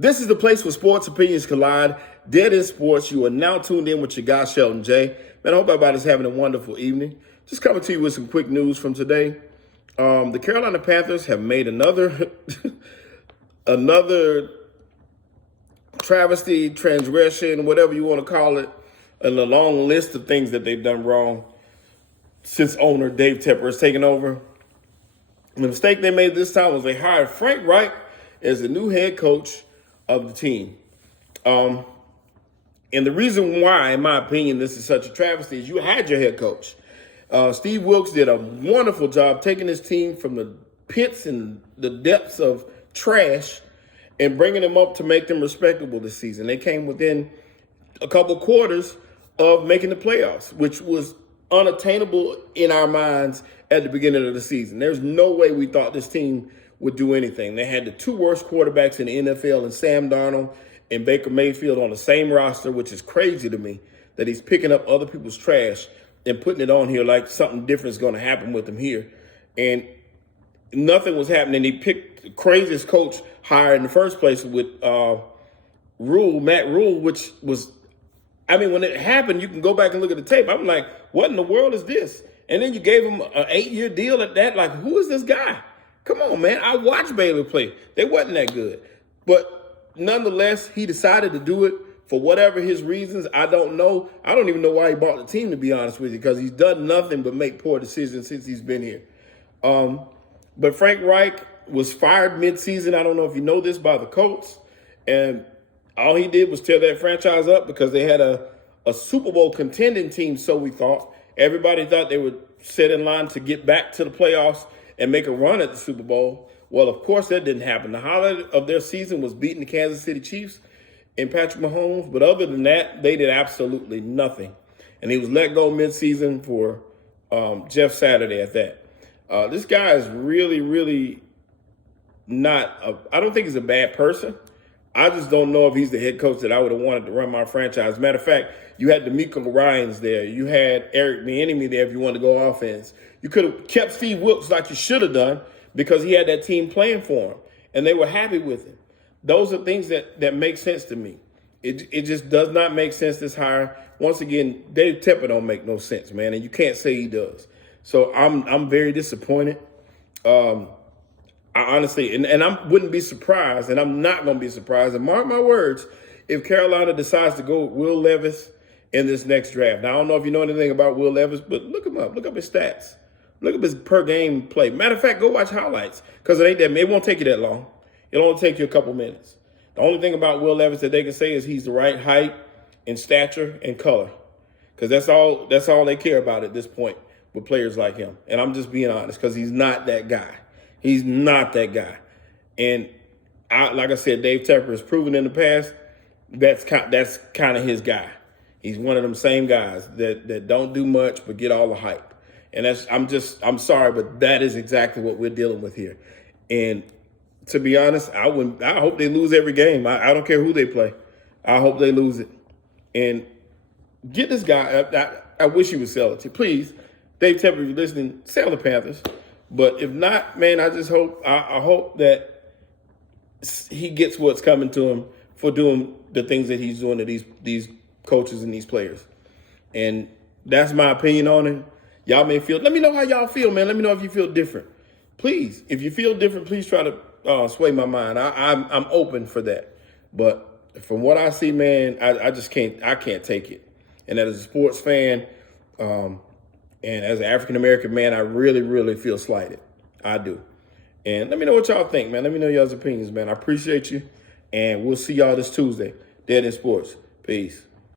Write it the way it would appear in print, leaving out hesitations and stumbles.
This is the place where sports opinions collide. Dead in Sports. You are now tuned in with your guy, Shelton J. Man, I hope everybody's having a wonderful evening. Just coming to you with some quick news from today. The Carolina Panthers have made another another travesty, transgression, whatever you want to call it, and a long list of things that they've done wrong since owner Dave Tepper has taken over. And the mistake they made this time was they hired Frank Reich as the new head coach of the team. And the reason why, in my opinion, this is such a travesty is you had your head coach. Steve Wilkes did a wonderful job taking his team from the pits and the depths of trash and bringing them up to make them respectable this season. They came within a couple quarters of making the playoffs, which was unattainable in our minds at the beginning of the season. There's no way we thought this team would do anything. They had the two worst quarterbacks in the NFL in Sam Darnold and Baker Mayfield on the same roster, which is crazy to me that he's picking up other people's trash and putting it on here like something different is going to happen with him here. And nothing was happening. He picked the craziest coach hire in the first place with Matt Rule, which was, I mean, when it happened, you can go back and look at the tape. I'm like, what in the world is this? And then you gave him an 8-year deal at that. Like, who is this guy? Come on, man. I watched Baylor play. They wasn't that good. But nonetheless, he decided to do it for whatever his reasons. I don't know. I don't even know why he bought the team, to be honest with you, because he's done nothing but make poor decisions since he's been here. But Frank Reich was fired midseason. I don't know if you know this, by the Colts. And all he did was tear that franchise up because they had a Super Bowl contending team, so we thought. Everybody thought they would set in line to get back to the playoffs and make a run at the Super Bowl. Well, of course, that didn't happen. The highlight of their season was beating the Kansas City Chiefs and Patrick Mahomes. But other than that, they did absolutely nothing. And he was let go midseason for Jeff Saturday at that. This guy is really, really not I don't think he's a bad person. I just don't know if he's the head coach that I would have wanted to run my franchise. Matter of fact, you had DeMeco Ryans there. You had Eric Bieniemy there if you wanted to go offense. You could have kept Steve Wilkes like you should have done because he had that team playing for him, and they were happy with him. Those are things that make sense to me. It just does not make sense, this hire. Once again, Dave Tepper don't make no sense, man, and you can't say he does. So I'm very disappointed. I honestly, and I wouldn't be surprised, and I'm not going to be surprised, and mark my words, if Carolina decides to go with Will Levis in this next draft. Now, I don't know if you know anything about Will Levis, but look him up. Look up his stats. Look up his per-game play. Matter of fact, go watch highlights, because it won't take you that long. It'll only take you a couple minutes. The only thing about Will Levis that they can say is he's the right height and stature and color, because that's all they care about at this point with players like him. And I'm just being honest, because he's not that guy. He's not that guy. And like I said, Dave Tepper has proven in the past that's kind of his guy. He's one of them same guys that don't do much but get all the hype. And I'm sorry, but that is exactly what we're dealing with here. And to be honest, I hope they lose every game. I don't care who they play. I hope they lose it. And get this guy. I wish he would sell it to. Please, Dave Tepper, if you're listening, sell the Panthers. But if not, man, I just hope that he gets what's coming to him for doing the things that he's doing to these coaches and these players. And that's my opinion on it. Y'all may feel, let me know how y'all feel, man. Let me know if you feel different. Please, if you feel different, please try to sway my mind. I'm open for that. But from what I see, man, I can't take it. And as a sports fan, and as an African-American man, I really, really feel slighted. I do. And let me know what y'all think, man. Let me know y'all's opinions, man. I appreciate you. And we'll see y'all this Tuesday. Dead in Sports. Peace.